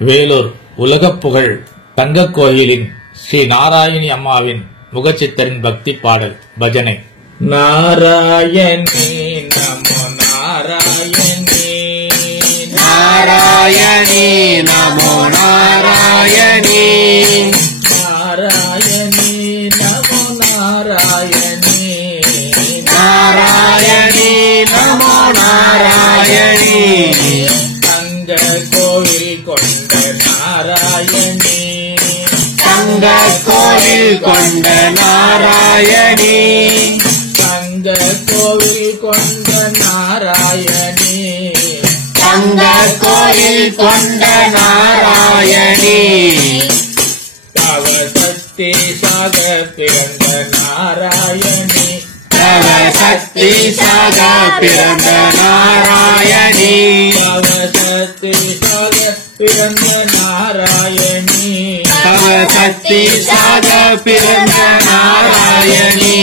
வேலூர் உலகப்புகழ் தங்கக் கோயிலின் ஸ்ரீ நாராயணி அம்மாவின் முகச்சித்தரின் பக்தி பாடல் பஜனை. நாராயணி நமோ நாராயணி, நாராயணி நமோ நாராயணி, நாராயணி நமோ நாராயணி, நாராயணி நமோ நாராயணி, தங்க கோவில் கொண்ட நாராயணி, தங்க கோவில் கொண்ட நாராயணி, தங்க கோவில் கொண்ட நாராயணி, தங்க கோவில் கொண்ட நாராயணி, தவ சக்தி சாக பிறந்த நாராயணி, தவ சக்தி சாக பிறந்த நாராயணி, தவ சக்தி சாக பிறந்த நாராயணி, தவ சக்தி சாக பிறந்த நாராயணி,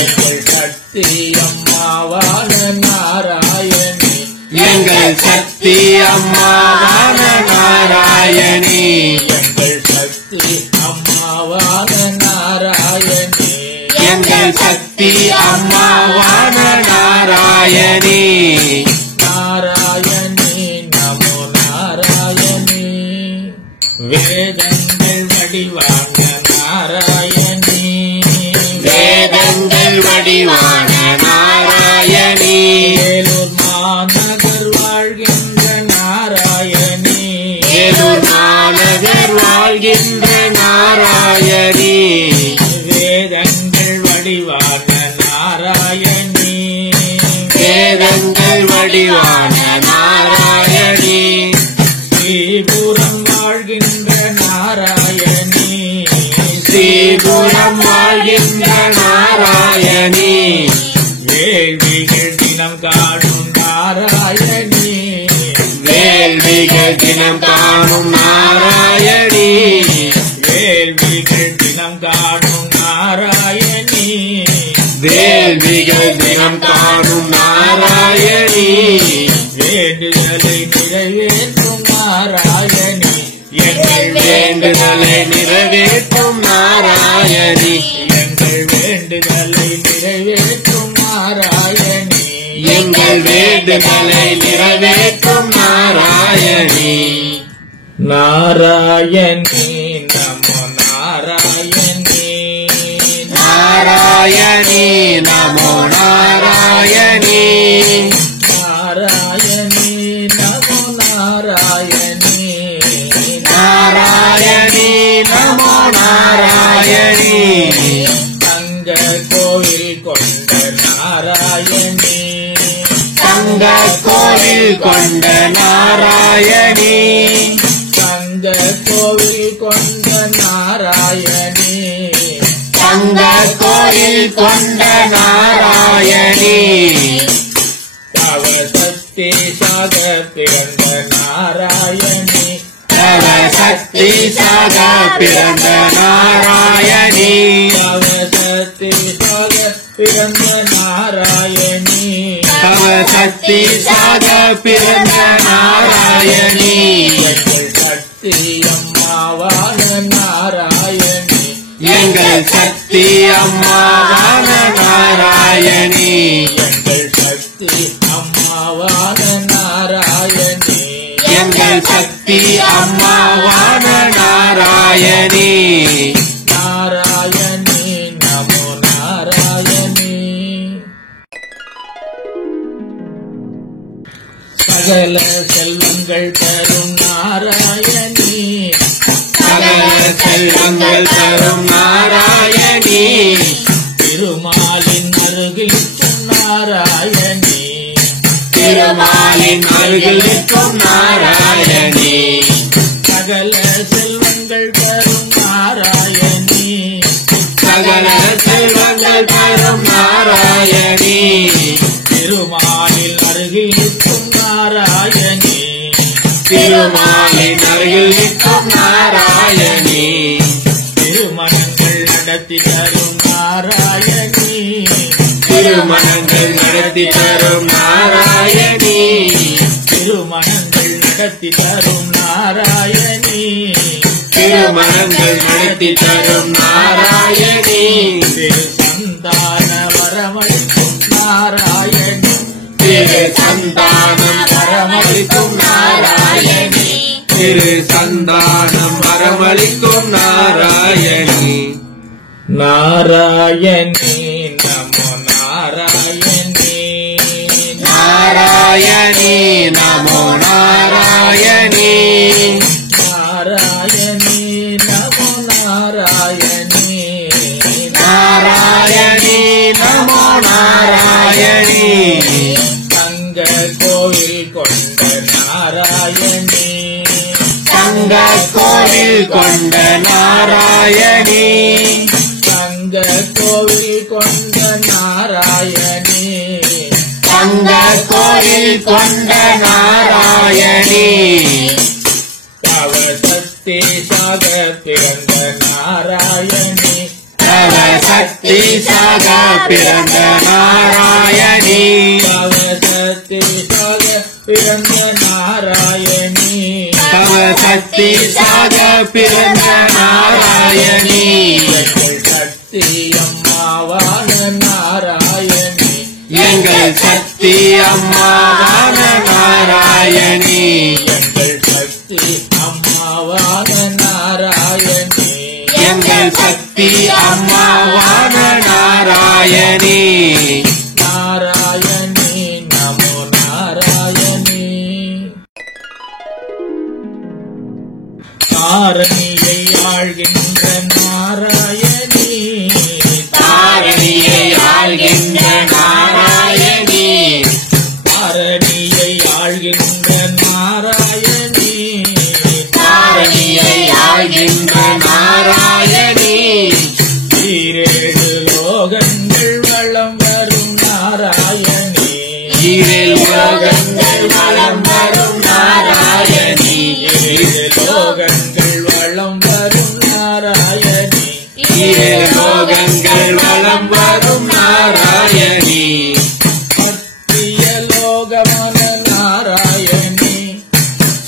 எங்கள் சக்தி அம்மாவான நாராயணி, எங்கள் சக்தி அம்மாவான நாராயணி, எங்கள் சக்தி அம்மாவான நாராயணி, எங்கள் சக்தி அம்மாவான நாராயணி, நாராயணி நமோ நாராயணி, வேதங்கள் வடிவான நாராயணி, வேதங்கள் வடிவான நாராயணி, வேலூர் மாநகர் வாழ்கின்ற நாராயணி, வேலூர் மாநகர் வாழ்கின்ற நாராயணி, வேதங்கள் வடிவான நாராயணி, வேதங்கள் வடிவான நாராயணி, ஸ்ரீபுரம் வாழ்கின்ற நாராயணி, ஸ்ரீபுரம் வாழ்கின்ற நாராயணி, வேள்விகள் தினம் காணும் நாராயணி, வேள்விகள் தினம் காணும் நாராயணி, வேள்விகள் தினம் காணும் நாராயணி, வேள்விகள் தினம் காணும் நாராயணி, வேண்டுதலை நிறைவேற்றும் நாராயணி, எங்கள் வேண்டுதலை நிறைவேற்றும் நாராயணி, எங்கள் வேண்டுதலை நிறைவேற்றும் நாராயணி, எங்கள் வேண்டுதலை நிறைவேற்றும் நாராயணி, நாராயணி நமோ நாராயணி, நாராயணி நமோ நாராயணி, நாராயணி நமோ நாராயணி, நாராயணி நமோ நாராயணி, தங்க கோவில் கொண்ட நாராயணி, தங்க கோவில் கொண்ட நாராயணி, தங்க கோவில் கொண்ட நாராயணி, தங்க கோவில் கொண்ட நாராயணி, தவ சக்தி சாக பிறந்த நாராயணி, தவ சக்தி சாக பிறந்த நாராயணி, தவ சக்தி சாக பிறந்த நாராயணி, தவ சக்தி சாக பிறந்த நாராயணி, எங்கள் சக்தி அம்மாவான நாராயணி, எங்கள் சக்தி அம்மாவான நாராயணி, எங்கள் சக்தி அம்மாவான நாராயணி, எங்கள் சக்தி அம்மாவான நாராயணி, நாராயணி நமோ நாராயணி, சகல செல்வங்கள் தரும் நாராயணி, சகல செல்வங்கள் தரும் நாராயணி, திருமாலின் அருகில் நாராயணி, திருமாலின் அருகில் நிற்கும் நாராயணி, சகல செல்வங்கள் தரும் நாராயணி, சகல செல்வங்கள் தரும் நாராயணி, திருமாலின் அருகில் நிற்கும் நாராயணி, திருமாலின் அருகில் நிற்கும் நாராயணி, திருமணங்கள் நடத்தி தரும் நாராயணி, திருமணங்கள் நடத்தி தரும் நாராயணி, திருமணங்கள் நடத்தி தரும் நாராயணி, திருமணங்கள் நடத்தி தரும் நாராயணி சந்தான வரமளிக்கும் நாராயணி திரு சந்தானம் வரமளிக்கும் நாராயணி திரு சந்தானம் வரமளிக்கும் நாராயணி நாராயணி நமோ நாராயணி நாராயணி நமோ நாராயணி நாராயணி நமோ நாராயணி நாராயணி நமோ நாராயணி தங்க கோயில் கொண்ட நாராயணி தங்க கோவில் கொண்ட நாராயணி தங்க கோவில் கொண்ட நாராயணி தங்க கோவில் கொண்ட நாராயணி தவ சக்தி சாக பிறந்த நாராயணி தவ சக்தி சாக பிறந்த நாராயணி தவ சக்தி சாக பிறந்த நாராயணி தவ சக்தி சாக பிறந்த நாராயணி எங்கள் சக்தி அம்மாவான நாராயணி எங்கள் சக்தி அம்மாவான நாராயணி எங்கள் சக்தி அம்மாவான நாராயணி எங்கள் சக்தி அம்மாவான நாராயணி நாராயணி நமோ நாராயணி தாரணியை ஆழ்கின்ற நாராயணி தாரணியை ஆள்கின்ற நாராயணி தாரணியை ஆழ்கின்ற நாராயணி தாரணியை ஆள்கின்ற நாராயணி ஈரேழு லோகங்கள் வளம் வரும் நாராயணி ஈரில் லோகங்கள் வலம் வரும் நாராயணி ஏழு லோகங்கள் வளம் வரும் நாராயணி ஈரில் லோகங்கள் வலம் வரும் நாராயணி சத்திய லோகமான நாராயணி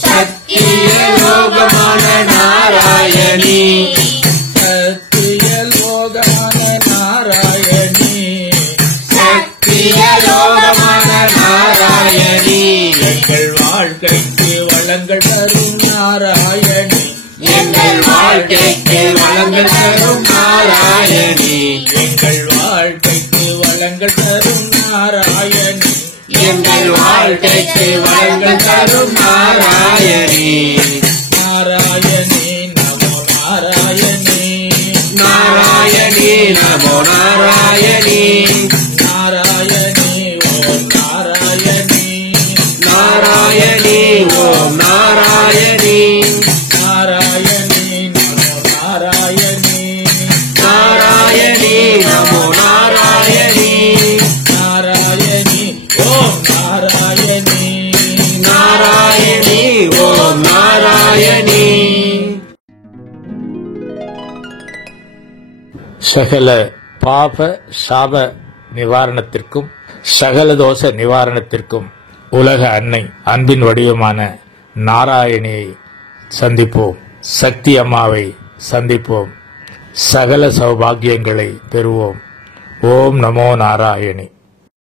சத்திய லோகமான நாராயணி சத்திய லோகமான நாராயணி சத்திய லோகமான நாராயணி எங்கள் வாழ்க்கைக்கு வளங்கள் தரும் நாராயணி எங்கள் வாழ்க்கைக்கு வளங்கள் தரும் நாராயணி எங்கள் வாழ்க்கைக்கு வளங்கள் தரும் நாராயணி எங்கள் வாழ்க்கைக்கு வளங்கள் தரும் நாராயணி நாராயணி நமோ நாராயணி நாராயணி நமோ நாராயணி நாராயணி ஓம் நாராயணி நாராயணி ஓம் நாராயணி நாராயணி நமோ நாராயணி நாராயணி நமோ நாராயணி நாராயணி ஓம் நாராயணி நாராயணி ஓம் நாராயணி சகல பாப சாப நிவாரணத்திற்கும் சகல தோஷ நிவாரணத்திற்கும் உலக அன்னை அன்பின் வடிவமான நாராயணியை சந்திப்போம், சக்தி அம்மாவை சந்திப்போம், சகல சௌபாகியங்களை பெறுவோம். ஓம் நமோ நாராயணி.